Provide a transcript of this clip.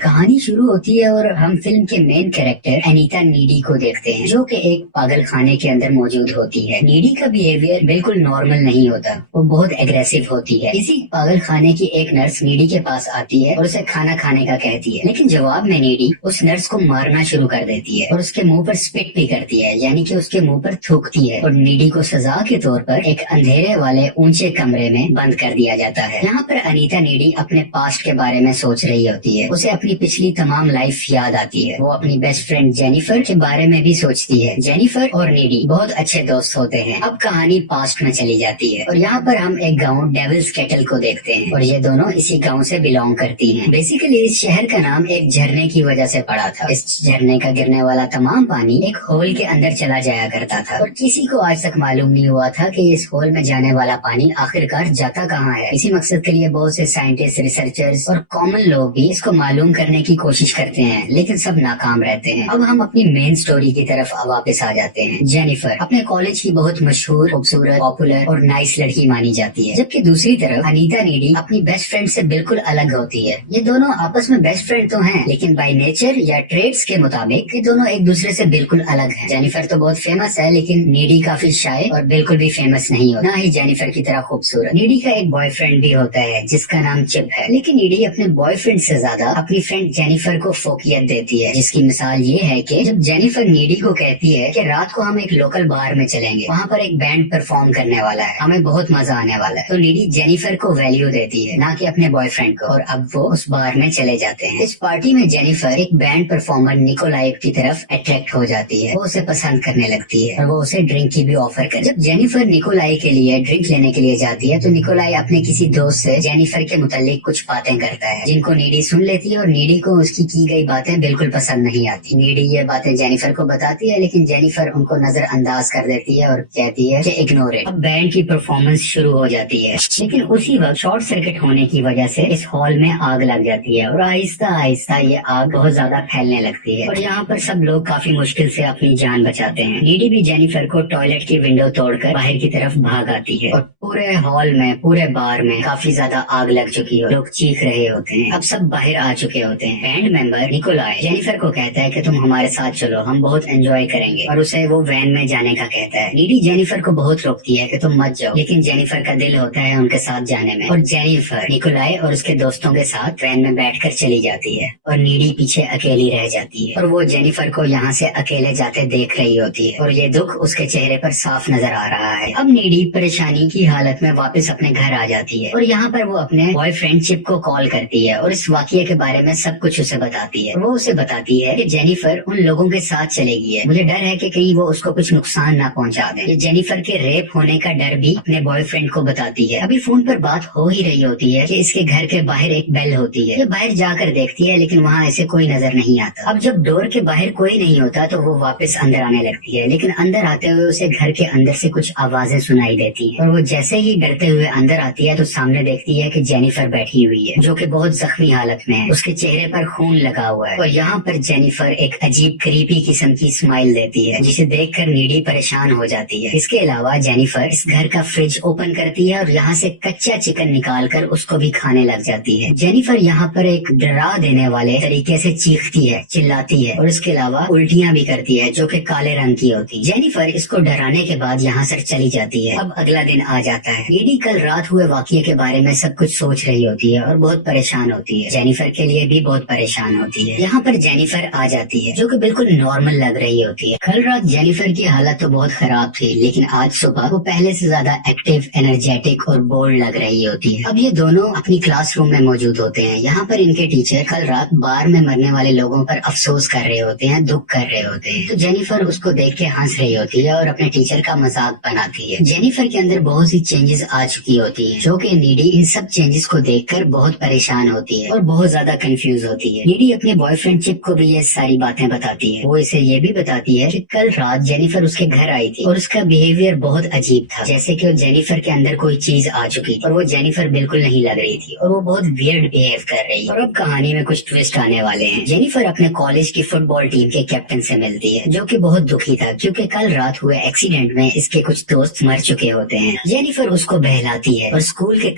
कहानी शुरू होती है और हम फिल्म के मेन कैरेक्टर अनीता नीडी को देखते हैं, जो कि एक पागल खाने के अंदर मौजूद होती है। नीडी का बिहेवियर बिल्कुल नॉर्मल नहीं होता, वो बहुत एग्रेसिव होती है। इसी पागल खाने की एक नर्स नीडी के पास आती है और उसे खाना खाने का कहती है, लेकिन जवाब में नीडी उस नर्स को मारना शुरू कर देती है और उसके मुंह पर स्पिट भी करती है, यानी कि उसके मुंह पर थूकती है। और नीडी को सजा के तौर पर एक अंधेरे वाले ऊंचे कमरे में बंद कर दिया जाता है। यहाँ पर अनीता नीडी अपने पास्ट के बारे में सोच रही होती है। उसे अपनी पिछली तमाम लाइफ याद आती है। वो अपनी बेस्ट फ्रेंड जेनिफर के बारे में भी सोचती है। जेनिफर और नीडी बहुत अच्छे दोस्त होते हैं। अब कहानी पास्ट में चली जाती है और यहाँ पर हम एक गांव डेविल्स केटल को देखते हैं और ये दोनों इसी गांव से बिलोंग करती हैं। बेसिकली इस शहर का नाम एक झरने की वजह से पड़ा था। इस झरने का गिरने वाला तमाम पानी एक होल के अंदर चला जाया करता था और किसी को आज तक मालूम नहीं हुआ था कि इस होल में जाने वाला पानी आखिरकार जाता कहाँ है। इसी मकसद के लिए बहुत से साइंटिस्ट, रिसर्चर्स और कॉमन लोग भी इसको मालूम करने की कोशिश करते हैं, लेकिन सब नाकाम रहते हैं। अब हम अपनी मेन स्टोरी की तरफ वापस आ जाते हैं। जेनिफर अपने कॉलेज की बहुत मशहूर, खूबसूरत, पॉपुलर और नाइस लड़की मानी जाती है, जबकि दूसरी तरफ अनीता नीडी अपनी बेस्ट फ्रेंड से बिल्कुल अलग होती है। ये दोनों आपस में बेस्ट फ्रेंड तो हैं, लेकिन बाय नेचर या ट्रेड्स के मुताबिक ये दोनों एक दूसरे से बिल्कुल अलग हैं। जेनिफर तो बहुत फेमस है, लेकिन नीडी काफी शाय और बिल्कुल भी फेमस नहीं होता, ना ही जेनिफर की तरह खूबसूरत। नीडी का एक बॉयफ्रेंड भी होता है जिसका नाम चिप है, लेकिन नीडी अपने बॉयफ्रेंड से ज्यादा अपनी फ्रेंड जेनिफर को फोकियत देती है, जिसकी मिसाल ये है कि जब जेनिफर नीडी को कहती है कि रात को हम एक लोकल बार में चलेंगे, वहाँ पर एक बैंड परफॉर्म करने वाला है, हमें बहुत मजा आने वाला है, तो नीडी जेनिफर को वैल्यू देती है, ना कि अपने बॉयफ्रेंड को। और अब वो उस बार में चले जाते हैं। इस पार्टी में जेनिफर एक बैंड परफॉर्मर निकोलाई की तरफ अट्रैक्ट हो जाती है। वो उसे पसंद करने लगती है और वो उसे ड्रिंक की भी ऑफर कर। जब जेनिफर निकोलाई के लिए ड्रिंक लेने के लिए जाती है, तो निकोलाई अपने किसी दोस्त से जेनिफर के मुतालिक कुछ बातें करता है, जिनको नीडी सुन लेती है और नीडी को उसकी की गई बातें बिल्कुल पसंद नहीं आती। नीडी ये बातें जेनिफर को बताती है, लेकिन जेनिफर उनको नजरअंदाज कर देती है और कहती है कि इग्नोर इट। अब बैंड की परफॉर्मेंस शुरू हो जाती है, लेकिन उसी वक्त शॉर्ट सर्किट होने की वजह से इस हॉल में आग लग जाती है और आहिस्ता आहिस्ता ये आग बहुत ज्यादा फैलने लगती है और यहाँ पर सब लोग काफी मुश्किल से अपनी जान बचाते हैं। नीडी भी जेनिफर को टॉयलेट की विंडो तोड़कर बाहर की तरफ भाग आती है और पूरे हॉल में, पूरे बार में काफी ज्यादा आग लग चुकी है। लोग चीख रहे होते हैं। अब सब बाहर आ चुके होते हैं। बैंड मेंबर निकोलाई जेनिफर को कहता है कि तुम हमारे साथ चलो, हम बहुत एंजॉय करेंगे, और उसे वो वैन में जाने का कहता है। नीडी जेनिफर को बहुत रोकती है कि तुम मत जाओ, लेकिन जेनिफर का दिल होता है उनके साथ जाने में और जेनिफर निकोलाई और उसके दोस्तों के साथ वैन में बैठकर चली जाती है और नीडी पीछे अकेली रह जाती है और वो जेनिफर को यहाँ से अकेले जाते देख रही होती है और ये दुख उसके चेहरे पर साफ नजर आ रहा है। अब नीडी परेशानी की हालत में वापस अपने घर आ जाती है और यहाँ पर वो अपने बॉयफ्रेंड चिप को कॉल करती है और इस वाकये के बारे में सब कुछ उसे बताती है। वो उसे बताती है कि जेनिफर उन लोगों के साथ चलेगी है, मुझे डर है कि कहीं वो उसको कुछ नुकसान ना पहुंचा दे। ये जेनिफर के रेप होने का डर भी अपने बॉयफ्रेंड को बताती है। अभी फोन पर बात हो ही रही होती है कि इसके घर के बाहर एक बेल होती है। ये बाहर जाकर देखती है, लेकिन वहाँ ऐसे कोई नजर नहीं आता। अब जब डोर के बाहर कोई नहीं होता तो वो वापस अंदर आने लगती है, लेकिन अंदर आते हुए उसे घर के अंदर से कुछ आवाजें सुनाई देती हैं और वो जैसे ही डरते हुए अंदर आती है तो सामने देखती है कि जेनिफर बैठी हुई है, जो कि बहुत जख्मी हालत में है। उसके चेहरे पर खून लगा हुआ है और यहाँ पर जेनिफर एक अजीब क्रीपी किस्म की स्माइल देती है, जिसे देखकर नीडी परेशान हो जाती है। इसके अलावा जेनिफर इस घर का फ्रिज ओपन करती है और यहाँ से कच्चा चिकन निकालकर उसको भी खाने लग जाती है। जेनिफर यहाँ पर एक डरा देने वाले तरीके से चीखती है, चिल्लाती है और इसके अलावा उल्टियाँ भी करती है, जो कि काले रंग की होती है। जेनिफर इसको डराने के बाद यहाँ से चली जाती है। अब अगला दिन आ जाता है। नीडी कल रात हुए वाकये के बारे में सब कुछ सोच रही होती है और बहुत परेशान होती है। जेनिफर के लिए भी बहुत परेशान होती है। यहाँ पर जेनिफर आ जाती है, जो कि बिल्कुल नॉर्मल लग रही होती है। कल रात जेनिफर की हालत तो बहुत खराब थी, लेकिन आज सुबह वो पहले से ज्यादा एक्टिव, एनर्जेटिक और बोल्ड लग रही होती है। अब ये दोनों अपनी क्लासरूम में मौजूद होते हैं। यहाँ पर इनके टीचर कल रात बार में मरने वाले लोगों पर अफसोस कर रहे होते हैं, दुख कर रहे होते हैं। तो जेनिफर उसको देख के हंस रही होती है और अपने टीचर का मजाक बनाती है। जेनिफर के अंदर बहुत सी चेंजेस आ चुकी होती हैं, जो कि नीडी इन सब चेंजेस को देखकर बहुत परेशान होती है और बहुत ज्यादा कंफ्यूज होती है। नीडी अपने बॉयफ्रेंड चिप को भी ये सारी बातें बताती है। वो इसे ये भी बताती है कि कल रात जेनिफर उसके घर आई थी और उसका बिहेवियर बहुत अजीब था, जैसे कि जेनिफर के अंदर कोई चीज आ चुकी थी और वो जेनिफर बिल्कुल नहीं लग रही थी और वो बहुत वियर्ड बिहेव कर रही है। और अब कहानी में कुछ ट्विस्ट आने वाले हैं। जेनिफर अपने कॉलेज की फुटबॉल टीम के कैप्टन से मिलती है, जो कि बहुत दुखी था क्योंकि कल रात हुए एक्सीडेंट में इसके कुछ दोस्त मर चुके होते हैं। जेनिफर उसको बहलाती है और स्कूल के